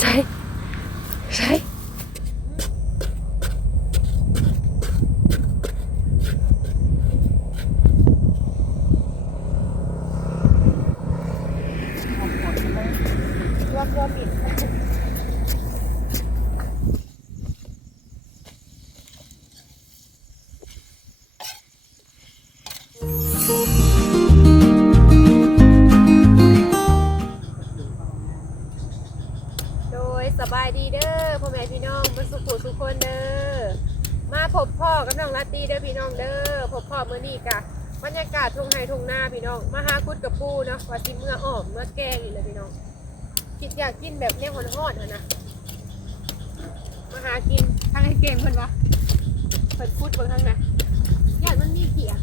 ใช่ใช่รวมๆอีกโดยสบายดีเด้อพ่อแม่พี่น้องบนสุขุสุขคนเด้อมาพบพ่อกับน้องลาตีเด้อพี่น้องเด้อพบพ่อเมื่อนี้กะบรรยากาศทุ่งไร่ทุ่งนาพี่น้องมาหาคุดกับปูเนาะว่าสิเมื่ออ้อมเมื่อแกงอีกเลยพี่น้องคิดอยากกินแบบเนี้ยหอนๆนะมาหากินทางไอ้เกมเพิ่นวะเพิ่นคุดบางทางนะญาติมันมีเกียร์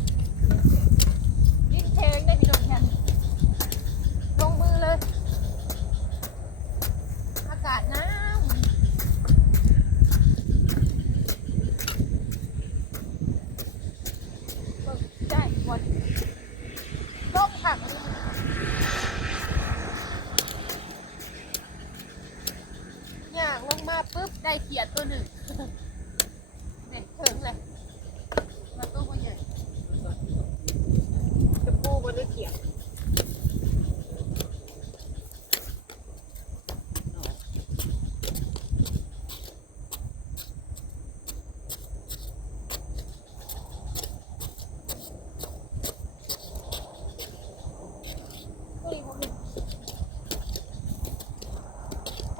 ดิ้นเพลงได้พี่น้องแทนลงมือเลยอากาศหนาวใช่หมดต้มผักย่างลงมาปุ๊บได้เขียดตัวหนึ่งเนี่ยถึงเลยมาตู้มันใหญ่จะปูบนด้วยเขียด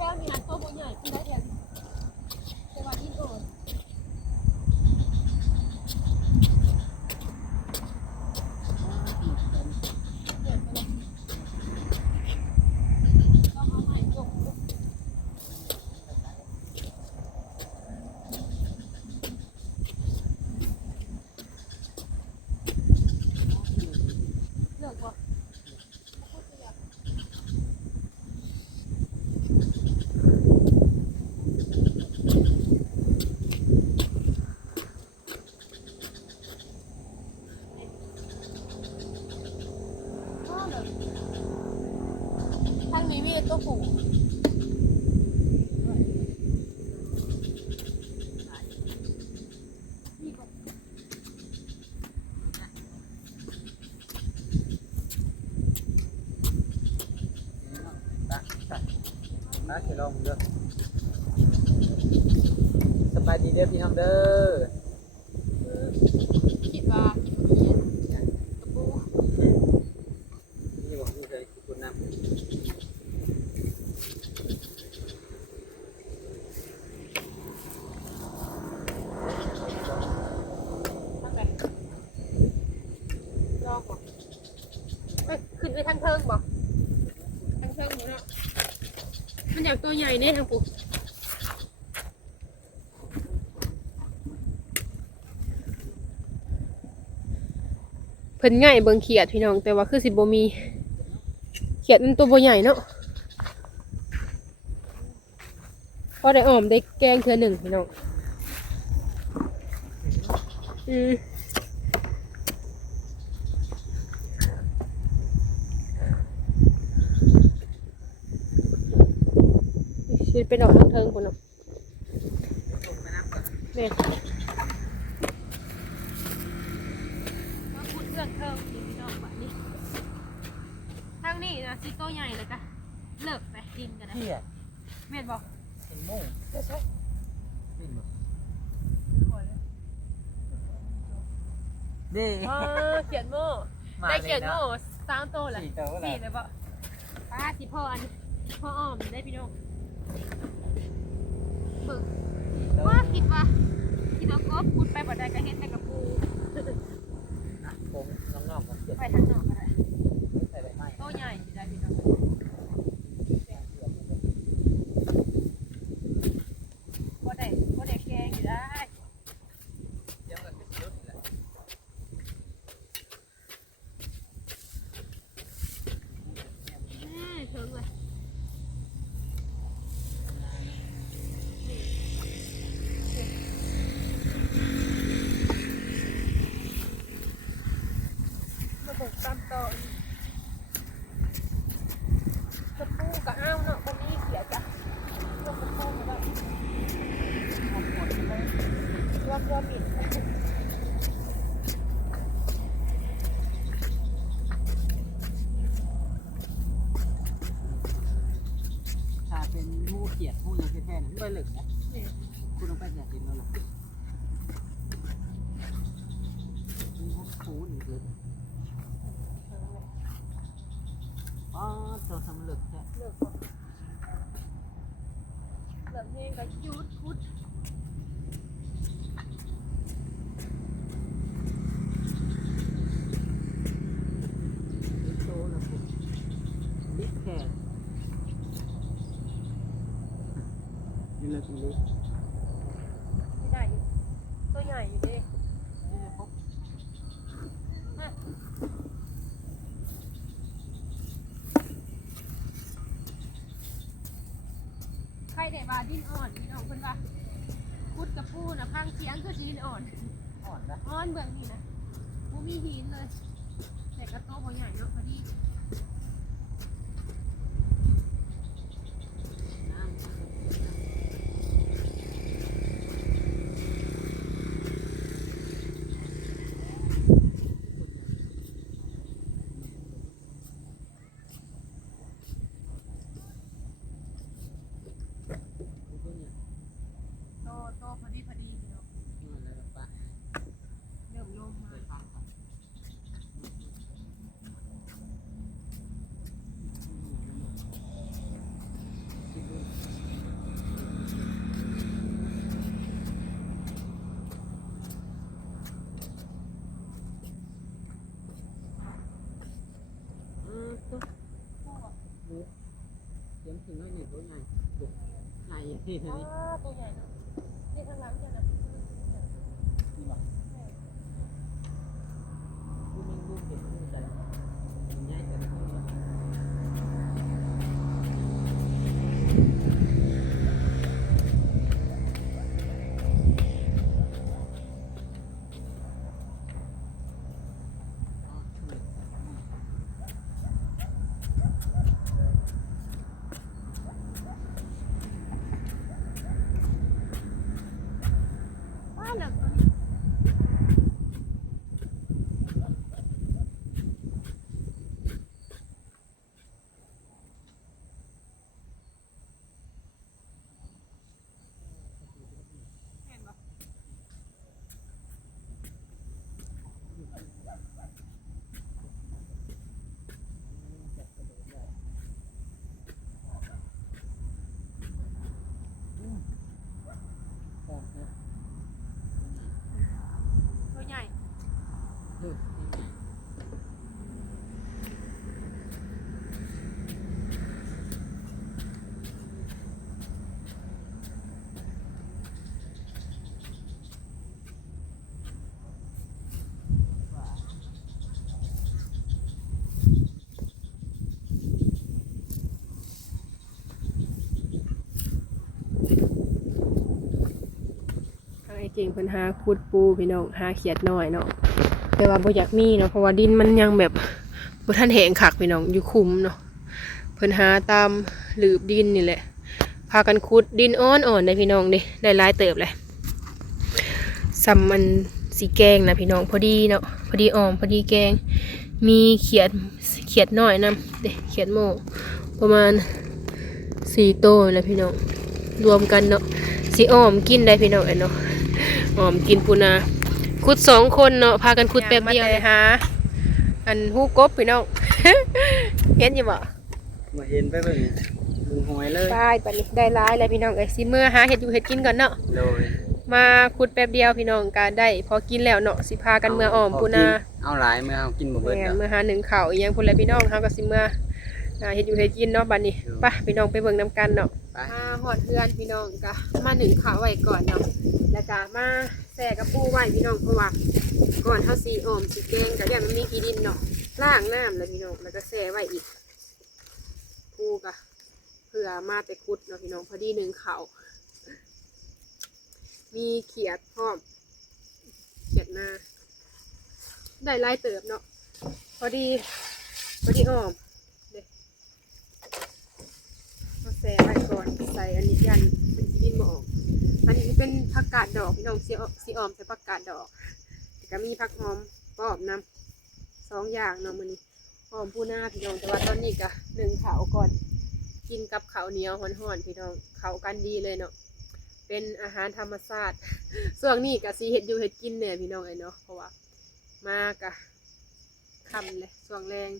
แค่มีหันตัวบนใหญ่ที่ได้เดียวแต่ว่าที่โดนเลือกว่าทางนี้มีตัวผูมาเขียนลงเด้อสบายดีเด้อพี่น้องเด้อ คิดว่ามีตัวผู นี่บอกนี่เลยคุณน้ำ ทางไหนลองบ่ไปขึ้นไปทางเทิงบ่ทางเทิงหนูเนาะมันอยากตัวใหญ่เนี่ยทางปูเพิ่นง่ายเบิ่งเขียดพี่น้องแต่ว่าคือสิบ่มีเขียดมันตัวบ่ใหญ่เนาะพอได้อ้อมได้แกงเทื่อหนึ่งพี่น้องชีวิตเป็นดอกทางเทิงพุ่นเนาะแม่มาพูดเรื่องเทิงพี่น้องบัดนี้ทางนี้นะสิโตใหญ่เลยจ้ะเลิกไปดินกันนะ เขียด แม่นบอก เป็นมุ่ง ใช่ นี่หมด เ ดี เขียนโม่ได้เขียนโม่3 โตแหละ 4 เลยปะป้าสิพ่ออันนี้พ่ออ้อมได้พี่น้องเบิ่งว่าคิดว่าก็พูดไปบ่ได้ก็เห็นแต่กับปู ผมน้องๆผมเขียน ไปทางนอกก็ได้ ใส่ใบไม้ โตใหญ่สิได้พี่น้องบ่ได้แกงอยู่ได้ เดี๋ยวมันเป็นชุดแหละ ถึงเลยมาบอกตามต่อ รวมมิด ถ้าเป็นหูเขียดหูยังแท้ๆนะไม่เหลึกนะคุณต้องไปอยากกินแล้วหรอมีหูหูนี่เลยอ๋อตัวทำเหลึกแท้ เลิกก่อนเลิกเพลงก็ยุดพุด ลิโตแล้วปุ๊บลิแค่นี่เลยลิ ไม่ได้อยู่ตัวใหญ่อยู่ดิ นี่พบ ใครได้ว่าดินอ่อนพี่น้องเพิ่นว่าพุดกับปูน่ะพังเสียงคือดินอ่อน อ่อนนะ อ่อนเบื้องนี่นะบ่มีหินเลยแต่กระโตบ่ใหญ่เนาะพอดี น้ำตัวเนี่ย โตพอดีพี่น้อง มันอะไรปะ เริ่มลมมา ไปฟังก่อนตัว ปูอ่ะ เสียงถึงน้อยหนึ่งตัวใหญ่ตัวใหญ่ที่ อ๋ นี่ อตัวใหญ่เนาะนี่ข้างหลังจะนะ นี่บอกกูมันกูเห็นกูจะใหญ่แต่ละตัวว้าเหลือตัวนี้เห็นปะ ตัวใหญ่ทางไอ้เก่งเพิ่นหาขุดปูพี่น้องหาเขียดน้อยเนาะแต่ว่าบ่อยากมีเนาะเพราะว่าดินมันยังแบบบ่ทันแห้งคักพี่น้องอยู่คุมเนาะเพิ่นหาตามหลืบดินนี่แหละพากันขุดดินอ่อนๆได้พี่น้องเด้ได้หลายเติบเลยซ้ำมันสีแกงนะพี่น้องพอดีเนาะพอดีอ่อมพอดีแกงมีเขียดน้อยนํเด้เขียดโมประมาณ4โตแล้วพี่น้องรวมกันเนาะสิอ้อมกินได้พี่น้องเนาะอ้อมกินปูนาขุด2คนเนาะพากันขุดแป๊บเดียวเลยฮะอันฮู้กบพี่น้อง เห็นอยู่บ่ มาเห็นไปเบิ่งมึงหอยเลย ได้ปะนี้ได้ร้ายแล้วพี่น้องเอ้ยสิเมื่อหาเห็ดอยู่เห็ดกินก่อนเนาะ โดย มาขุดแป๊บเดียวพี่น้องก็ได้พอกินแล้วเนาะสิพากันเมื่ออ้อมปูนา เอาหลายเมื่อเอากินบ่เบิด แม่ ดอก เมื่อหาหนึ่งข่าวอีหยังพุ่นแหละพี่น้องเฮาก็สิเมื่อเฮ็ดอยู่เฮ็ดกินเนาะบัดนี้ไปพี่น้องไปเบิ่งนํกันเนาะ ไป มาฮอดเฮือนพี่น้องก็มาหนึ่งข่าวไว้ก่อนเนาะแล้วก็มาแซ่กับปูไว้พี่น้องเพราะว่าก่อนเฮาสิอ้อมสิแกงก็อย่างมันมีขี้ดินเนาะล้างน้ำแล้วพี่น้องแล้วก็แซ่ไว้อีกปูก็เผื่อมาไปขุดเนาะพี่น้องพอดีหนึ่งข่าวมีเขียดพร้อมเขียดนาได้หลายเติบเนาะพอดีอ้อมเด็เอาแซ่ไว้ก่อนใส่อันนี้ยันเป็นดินบ่ออกอันนี้เป็นผ ผักกาดดอกพี่น้องสีออมใส่ผักกาดดอกก็มีผักหอมปอบนำ2อย่างเนาะมื้อนี้หอมปูนาพี่น้องแต่ว่าตอนนี้ก็นึ่งข้าวก่อนกินกับข้าวเหนียวฮ้อนๆพี่น้องเข้ากันดีเลยเนาะเป็นอาหารธรรมชาติช่วงนี้ก็สิเฮ็ดอยู่เฮ็ดกินแน่พี่น้องเนาะเพราะว่ามากะค่ำเลยช่วงแรง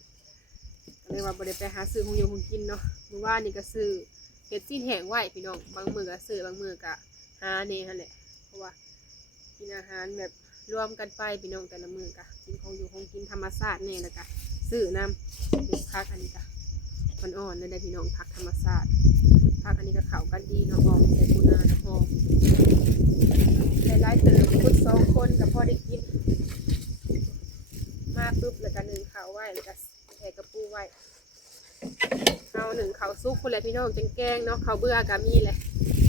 ก็เลยว่าบ่ได้ไปหาซื้อของกินเนาะเมื่อวานนี่ก็ซื้อเห็ดสิ้นแห้งไว้พี่น้องบางมื้อก็ซื้อบางมื้อก็หาแน่หั่นแหละเพราะว่ากินอาหารแบบรวมกันไปพี่น้องแต่ละมื้อก็กินของกินธรรมชาติแน่แล้วก็ซื้อน้ำเห็ดผักอันนี้ก็อ่อนๆเลยได้พี่น้องผักธรรมชาติผักอันนี้ก็เข้ากันดีเนาะหอมใส่ปูนาหอมหลายๆเติมพุด2คนก็พอได้กินมาปุ๊บแล้วก็นึ่งข้าวไว้แล้วก็แช่กระปูไว้เอาหนึ่งข้าวซุปคนเลยพี่น้องแกงเนาะข้าวเบื่อก็มีเลย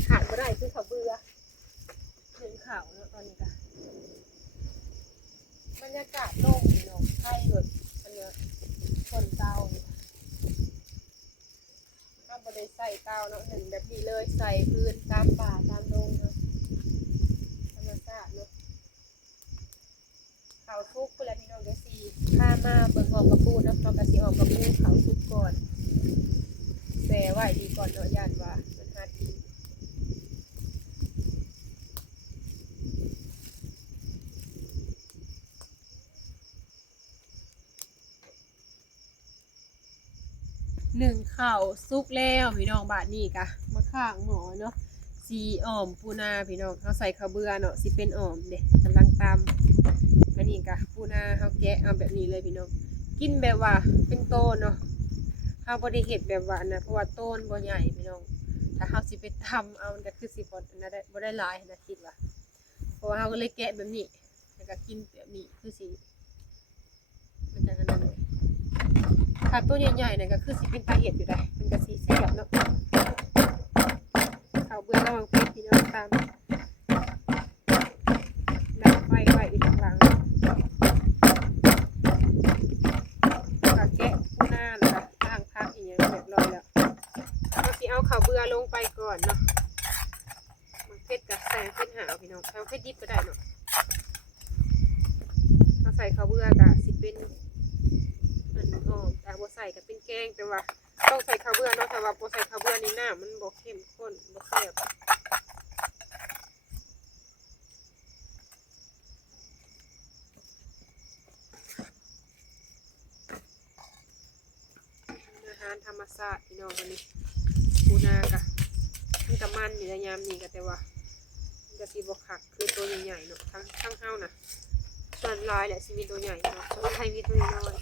ขาดไม่ได้คือข้าวเบื่อหนึ่งข้าวเนาะตอนนี้ก็บรรยากาศโล่งพี่น้องไข่หลุดอันเนี้ยคนเตาถ้าบริใส่เตาเนาะหนึ่งแบบนี้เลยใส่พื้นตามป่าตามดงเนาะธรรมชาติเนาะข้าวซุปคนเลยพี่น้องก็สีข้ามาเปิดหอมกระปูเนาะเราก็สีหอมกระปูข้าวซุปก่อนแช่ไว้ดีก่อนเนาะย่านว่ามันหาดีหนึ่งข้าวซุกแล้วพี่น้องบาทนี้กะมาข้างหมอเนาะสีอ่อมปูนาพี่น้องเขาใส่ข้าวเบื่อเนาะสิเป็นอ่อมเด็กกำลังตำอันนี้กะปูนาเขาแกะเอาแบบนี้เลยพี่น้องกินแบบว่าเป็นโตนเนาะเขาบริเห็ดแบบว่านะเพราะว่าโตนบ่ใหญ่พี่น้องถ้าเขาสิไปทำเอามันก็คือสิบนะได้บ่ได้หลายนะคิดว่าเพราะว่าเขาก็เลยแกะแบบนี้แล้วก็กินแบบนี้คือสิมันจะนั้นเลยถ้าตัวใหญ่ๆเนี่ยก็คือสิเป็นตาเห็ดอยู่ได้มันก็สีแซ่บเนาะข้าวเบื่อระวังเป็ดพี่น้องตามดับไฟไว้อีกข้างหลังก็แกะปูนาแล้วก็ล้างผักอีกอย่างเรียบร้อยแล้วเราสิเอาข้าวเบื่อลงไปก่อนเนาะมันเป็ดกับใส่เป็ดหาวพี่น้องเอาเป็ดดิบก็ได้เนาะเราใส่ข้าวเบื่อกับสิเป็นอันนี้หอมแต่บ่ใส่ก็เป็นแกงแต่ว่าต้องใส่ข้าวเบื่อเนาะแต่ว่าบ่ใส่ข้าวเบื่อนี่น้ำมันบ่เข้มข้นบ่แซ่บอาหารธรรมชาติพี่น้องวันนี้ปูนากะมันกะมันอยู่ในยามนี้ก็แต่ว่ามันก็สิบ่คักคือตัวใหญ่ๆเนาะทั้งเฮาน่ะส่วนหลายแหละสิมีตัวใหญ่เนาะส่วนไทยมีตัวน้อย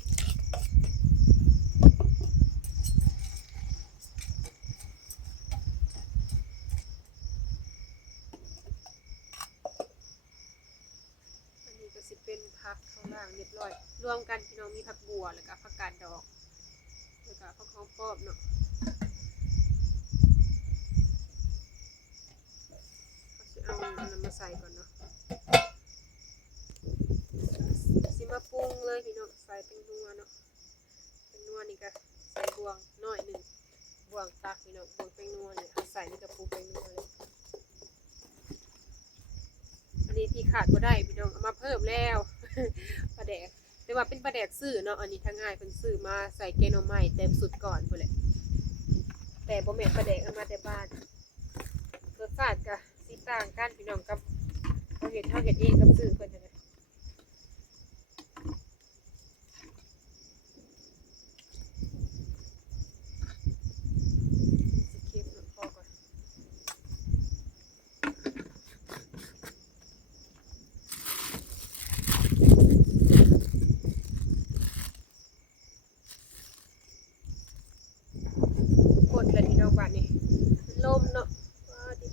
สิเป็นผักข้างล่างเรียบร้อยรวมกันพี่น้องมีผักบัวแล้วก็ผักกาดดอกแล้วก็ผักหอมป้อมเนาะเอาน้ำมาใส่ก่อนเนาะสิมาปรุงเลยพี่น้องใส่เป็นนัวเนาะเป็นนัวนี่ก็ใส่บวงน้อยหนึ่งบวงตักพี่น้องบวงเป็นนัวเนี่ยใส่นี่ก็ปรุงเป็นนัวเลยอันนี้ที่ขาดก็ได้พี่น้องเอามาเพิ่มแล้วปลาแดกแต่ว่าเป็นปลาแดกซื้อเนาะอันนี้ถ้าง่ายเป็นซื้อมาใส่แกงหน่อไม้เต็มสุดก่อนพุ่นแหละแต่บ่แม่นปลาแดกเอามาแต่บ้านรสชาติก็สิต่างกันพี่น้องกับเฮาเฮ็ดเองกับซื้อเพิ่นนะสิเค็มเนาะพอก่อนกดเลยพี่น้องบ้านนี้ลมเนาะว่าดิ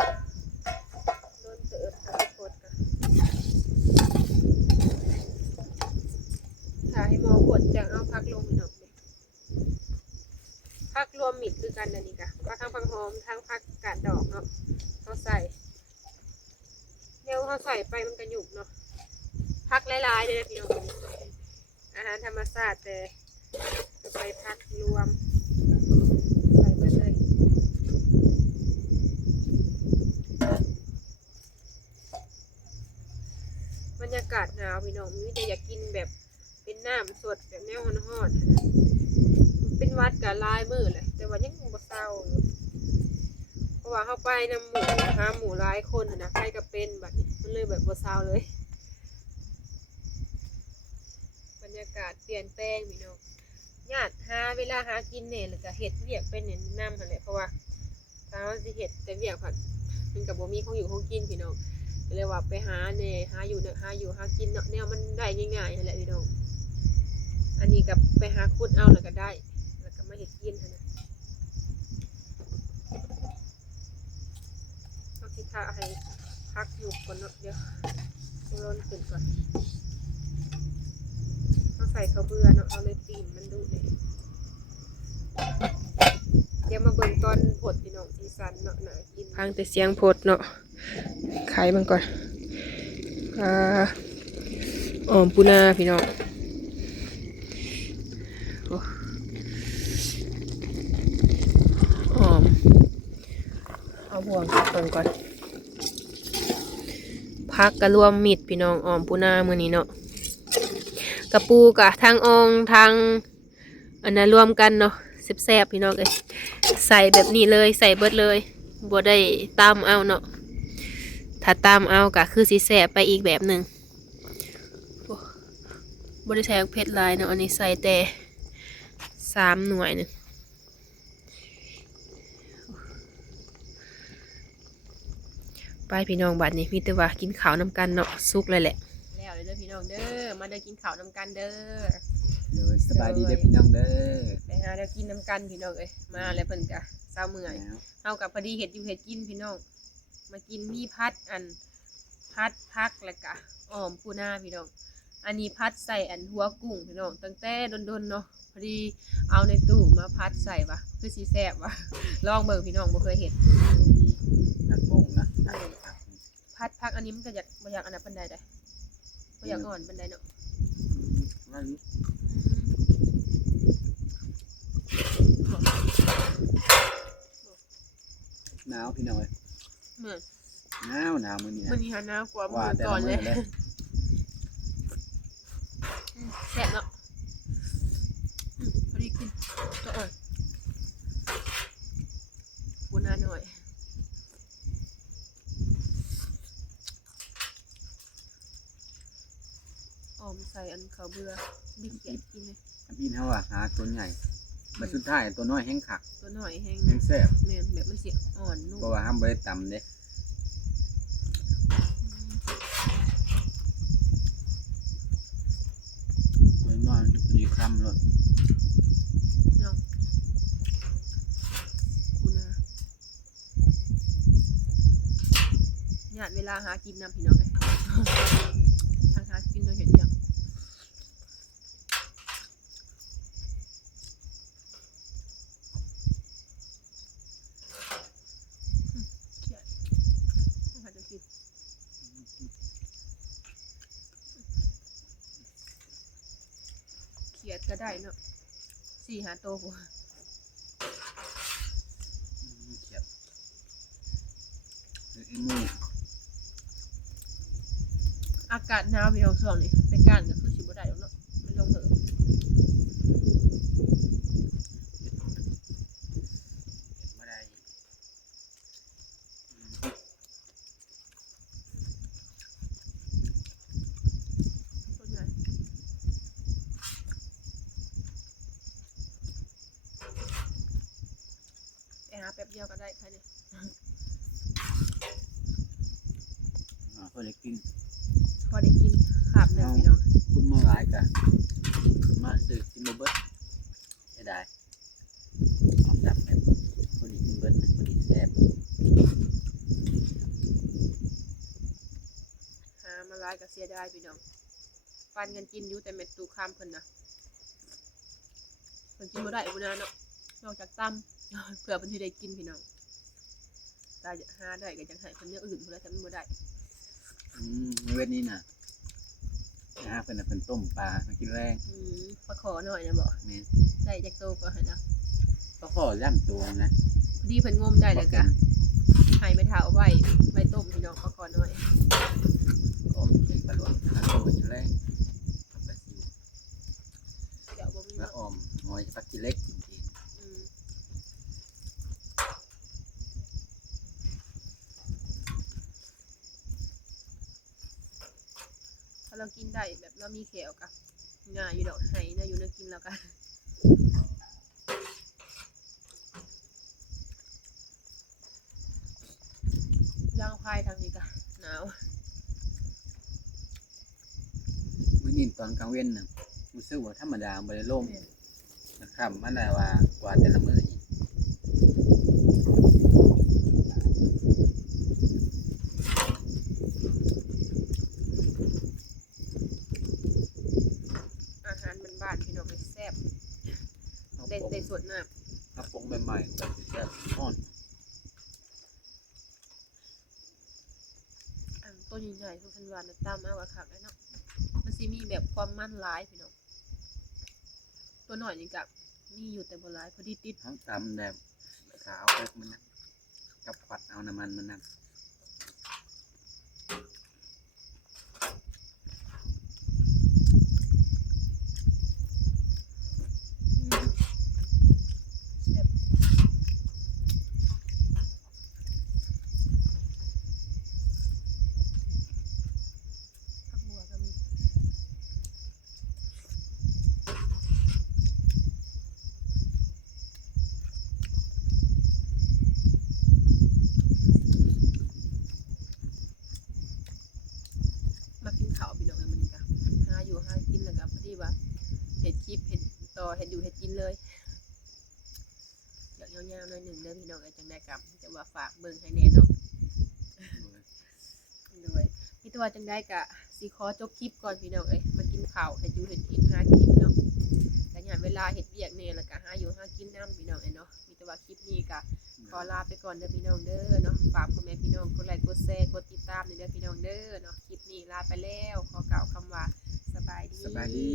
โดนเติบถ้ากดก็ถ้าให้หมอกดจังเอาพักลงพี่น้องนี่พักรวมมิดคือกันอันนี้ก็ว่าทั้งผักหอมทั้งผักกาดดอกเนาะเขาใส่เดี๋ยวเขาใส่ไปมันก็หยุบเนาะพักหลายๆเลยนะพี่น้องอาหารธรรมชาติแต่ใส่พักรวมใส่ไปเลย พี่น้องมีแต่อยากกินแบบเป็นน้ำสดแบบแนวฮ้อนๆเป็นหวัดก็หลายมื้อแหละแต่ว่ายังบ่เศร้าอยู่เพราะว่าเฮาไปนำหมู่หาหมู่หลายคนน่ะนะใครก็เป็นบัดนี้มันเลยแบบบ่เศร้าเลยบรรยากาศเปลี่ยนแปลงพี่น้องญาติหาเวลาหากินแหน่แล้วก็เฮ็ดเวียกเป็นแหน่นำหั่นแหละเพราะว่าถ้าเราสิเฮ็ดแต่เวียกผัดมันก็บ่มีของอยู่ของกินพี่น้องก็เลยว่าไปหาแหน่หาอยู่เนาะหาอยู่หากินเนาะแนวมันได้ง่ายๆนั่นแหละพี่น้องอันนี้ก็ไปหาขุดเอาแล้วก็ได้แล้วก็มาเฮ็ดกินหั่นน่ะเอาสิท่าให้พักอยู่ก่อนเนาะเดี๋ยวร้อนขึ้นก่อนเอาใส่ข้าวเบื่อเนาะเอาเลยตีนมันดุเลยเดี๋ยวมาเบิ่งตอนผดพี่น้องสีสันเนาะน่ากินฟังแต่เสียงผดเนาะไข่มันก่อนปูนาพี่น้องเอาบ่วงเบิ่งก่อนพักกระรวมมิดพี่น้องปูนามื้อนี้เนาะกระปูกะทางทางอันนั้นรวมกันเนาะแซ่บๆพี่น้องเอ้ยใส่แบบนี้เลยใส่เบิดเลยบ่ได้ตามเอาเนาะถ้าตามเอากะคือสิแซ่บไปอีกแบบหนึ่งบ่ได้ใส่เผ็ดหลายเนาะอันนี้ใส่แต่3 หน่วยนึงไปพี่น้องบัดนี้มีแต่ว่ากินข้าวนำกันเนาะสุกเลยแหละแล้วเด้อพี่น้องเด้อมาได้กินข้าวนำกันเด้อสบายดีเด้อพี่น้องเด้อไปหาได้กินน้ำกันพี่น้องเอ้ยมาแล้วเพิ่นกะเศร้าเมื่อยเฮากับพอดีเฮ็ดอยู่เฮ็ดกินพี่น้องมากินมีพัดพักแล้วก็ปูนาพี่น้องอันนี้พัดใส่หัวกุ้งพี่น้องตั้งแต่ดนๆเนาะพอดีเอาในตู้มาพัดใส่ว่ะคือสิแซ่บว่ะลองเบิ่งพี่น้องบ่เคยเฮ็ดนักบงนะพัดพักอันนี้มันก็อยากบ่อยากอันนั้นปานใดได้บ่อยากอ่อนปานใดเนาะหนาวพี่น้องเอ้ยเหมือนหนาวมื้อนี้มื้อนี้หนาวกว่ามื้อก่อนเลยแซ่บเนาะพอดีกินก็อ่อนปูนาหน่อยใส่ข้าวเบื่อดิเขียดกินเลยพี่เฮาหาตัวใหญ่มาสุดท้ายตัวน้อยแห้งคักตัวน้อยแห้งแซ่บแม่นแบบมันสิอ่อนนุ่มเพราะว่าห้ามบ่ได้ตำเด้ตัวน้อยมันจะพอดีคำเลยเนาะปูนาญาติเวลาหากินนำพี่น้องเลยทางหากินโดยเห็นอย่างเขียดก็ได้เนาะ4-5 ตัวเขียดมืออากาศหนาวพี่น้องช่วงนี้ไปก้านก็คือสิบ่ได้แล้วเนาะมันลงเถอะบ่ได้แป๊บเดียวก็ได้ค่ะเนี่ยพอได้กินขาบหนึ่งพี่น้องคุณมาหลายกะมาซื้อกินบ่เบิดได้เอาจับแบบพอดีกินเบิดพอดีแซ่บหามาหลายก็เสียดายพี่น้องปันกันกินอยู่แต่เม็ดตูข้ามเพิ่นนะเพิ่นกินบ่ได้บ่นานเนาะนอกจากตำเผื่อเพิ่นสิได้กินพี่น้องได้หาได้ก็จังให้เพิ่นอย่างอื่นพุ่นแล้วแต่มันบ่ได้เวทนี้น่ะเพิ่นน่ะเป็นต้มปลามากินแรงปลาขอหน่อยนะบ่แม่นได้จักโตก็ให้นะปลาขอย่ำตัวนะพอดีเพิ่นงมได้แล้วก็ให้ไปถาเอาไว้ต้มพี่น้องปลาขอหน่อยขอ มเก่งปลาหลวงหาโตอยู่แรงกับปลาซิว เดี๋ยวบ่มี ปลา เนาะ ออมหอยปลากิเล็กจริง อืมถ้าเรากินได้แบบเรามีแขวกะง่ายอยู่ดอกไหนะอยู่ในกินแล้วกันย่างพายทางนี้กะหนาว ๆมื้อนี้ตอนกลางเว้นน่ะรู้สึกว่าธรรมดาบ่ได้ลมนะครับมันได้ว่ากว่าแต่ละมื้ออีก อาหารบ้านๆพี่น้องเลยแซ่บ เอา ได้ ปง ได้สดน้ เอาปงใหม่ๆก็สิแซ่บอ่อน ำอันต้นใหญ่ๆทุกทันวานตามเอาอะค่ะแล้วเนาะมันสิมีแบบความมันร้ายพี่น้องตัวหน่อยนี่กับมีอยู่แต่บ่ร้ายพอดีติด เฮาตำแบบขาวเอิกมันนะกับควัดเอาน้ำมันมันนะ แซ่บผักบัวก็มีมากินข้าวพี่น้องเลยมื้อนี้กะหาอยู่หากินแล้วก็พอดีว่าเฮ็ดคลิปเฮ็ดต่อเฮ็ดอยู่เฮ็ดกินเลยอยากยาวๆหน่อยหนึ่งเด้อพี่น้องเอ้ยจังได้กลับจะว่าฝากเบิ่งให้แน่เนาะ ด้วยพี่ตัวจังได้กะสิขอจบคลิปก่อนพี่น้องเอ้ยมากินข้าวเฮ็ดอยู่เฮ็ดกินหากินเนาะแต่ยามเวลาเฮ็ดเวียกเนี่ยแล้วก็หาอยู่หากินนำพี่น้องเอ้ยเนาะมีแต่ว่าคลิปนี้กะขอลาไปก่อนเด้อพี่น้องเด้อเนาะฝากพ่อแม่พี่น้องกดไลค์กดแชร์กดติดตามนี่เด้อพี่น้องเด้อเนาะคลิปนี้ลาไปแล้วขอกล่าวคำว่าสบายดี สบายดี